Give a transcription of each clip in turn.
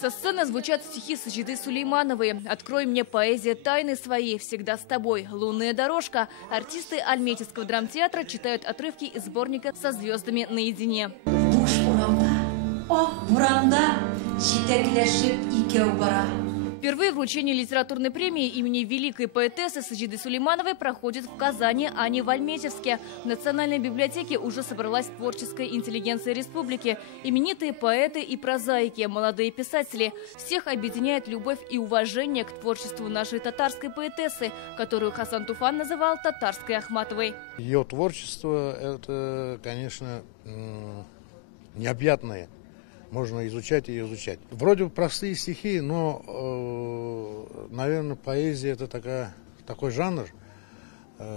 Со сцены звучат стихи Саджиды Сулеймановой. «Открой мне, поэзия, тайны свои, всегда с тобой». «Лунная дорожка». Артисты Альметьевского драмтеатра читают отрывки из сборника «Со звездами наедине». Впервые вручение литературной премии имени великой поэтессы Саджиды Сулеймановой проходит в Казани, а не в Альметьевске. В Национальной библиотеке уже собралась творческая интеллигенция республики. Именитые поэты и прозаики, молодые писатели. Всех объединяет любовь и уважение к творчеству нашей татарской поэтессы, которую Хасан Туфан называл татарской Ахматовой. Ее творчество – это, конечно, необъятное. Можно изучать и изучать. Вроде бы простые стихи, но, наверное, поэзия – это такой жанр.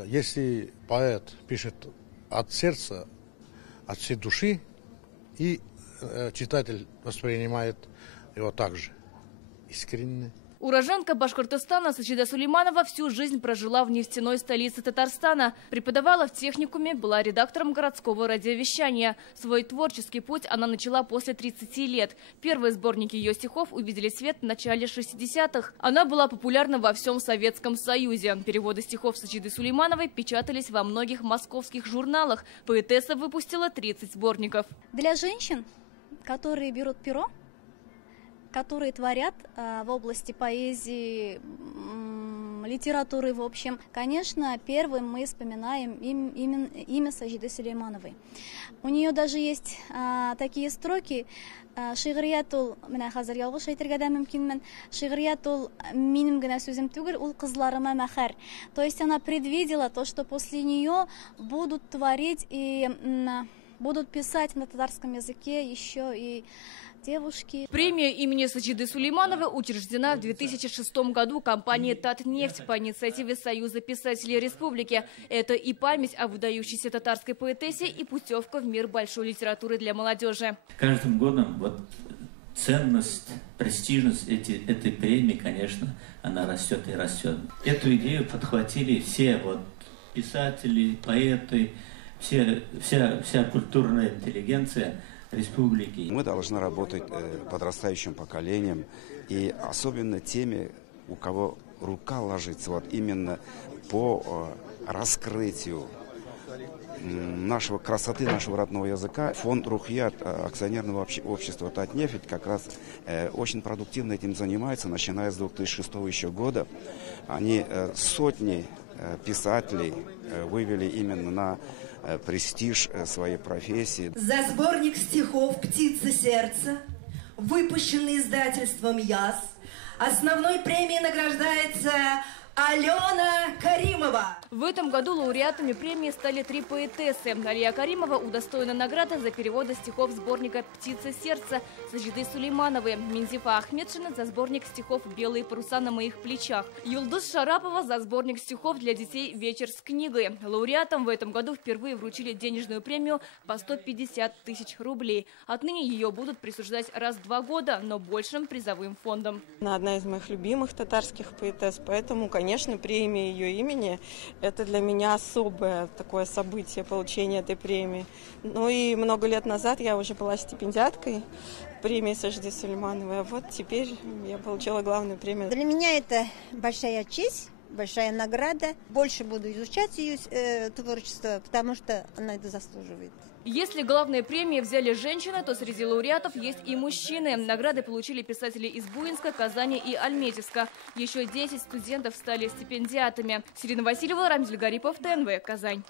Если поэт пишет от сердца, от всей души, и читатель воспринимает его также искренне. Уроженка Башкортостана Саджида Сулейманова всю жизнь прожила в нефтяной столице Татарстана. Преподавала в техникуме, была редактором городского радиовещания. Свой творческий путь она начала после 30 лет. Первые сборники ее стихов увидели свет в начале 60-х. Она была популярна во всем Советском Союзе. Переводы стихов Саджиды Сулеймановой печатались во многих московских журналах. Поэтесса выпустила 30 сборников. Для женщин, которые берут перо, которые творят в области поэзии, литературы в общем. Конечно, первым мы вспоминаем имя Саджиды Сулеймановой. У нее даже есть такие строки: «Шигриятул, менә хәзер ялгыш әйтергә дә мөмкинмен, шигриятул минем генә сүзем түгел, ул кызларыма мәхәр». То есть она предвидела то, что после нее будут творить и будут писать на татарском языке еще и девушки. Премия имени Саджиды Сулеймановой учреждена в 2006 году компанией «Татнефть» по инициативе Союза писателей республики. Это и память о выдающейся татарской поэтессе, и путевка в мир большой литературы для молодежи. Каждым годом ценность, престижность этой премии, конечно, она растет и растет. Эту идею подхватили все писатели, поэты, вся культурная интеллигенция республики. Мы должны работать подрастающим поколением и особенно теми, у кого рука ложится именно по раскрытию нашего красоты, нашего родного языка. Фонд Рухьят акционерного общества «Татнефть» как раз очень продуктивно этим занимается, начиная с 2006 еще года. Они сотни писателей вывели именно на престиж своей профессии. За сборник стихов «Птица сердца», выпущенный издательством ЯС, основной премией награждается Алена Каримова. В этом году лауреатами премии стали 3 поэтессы. Алия Каримова удостоена награды за переводы стихов сборника «Птица сердца» Саджиды Сулеймановой. Минзифа Ахмедшина за сборник стихов «Белые паруса на моих плечах». Юлдыз Шарапова за сборник стихов для детей «Вечер с книгой». Лауреатам в этом году впервые вручили денежную премию по 150 тысяч рублей. Отныне ее будут присуждать раз в 2 года, но большим призовым фондом. Она одна из моих любимых татарских поэтесс, поэтому, конечно, премия ее имени – это для меня особое такое событие, получение этой премии. Ну и много лет назад я уже была стипендиаткой премии Саджиды Сулеймановой, а вот теперь я получила главную премию. Для меня это большая честь, большая награда. Больше буду изучать ее творчество, потому что она это заслуживает. Если главные премии взяли женщины, то среди лауреатов есть и мужчины. Награды получили писатели из Буинска, Казани и Альметьевска. Еще 10 студентов стали стипендиатами. Сирина Васильева, Рамзиль Гарипов, ТНВ, Казань.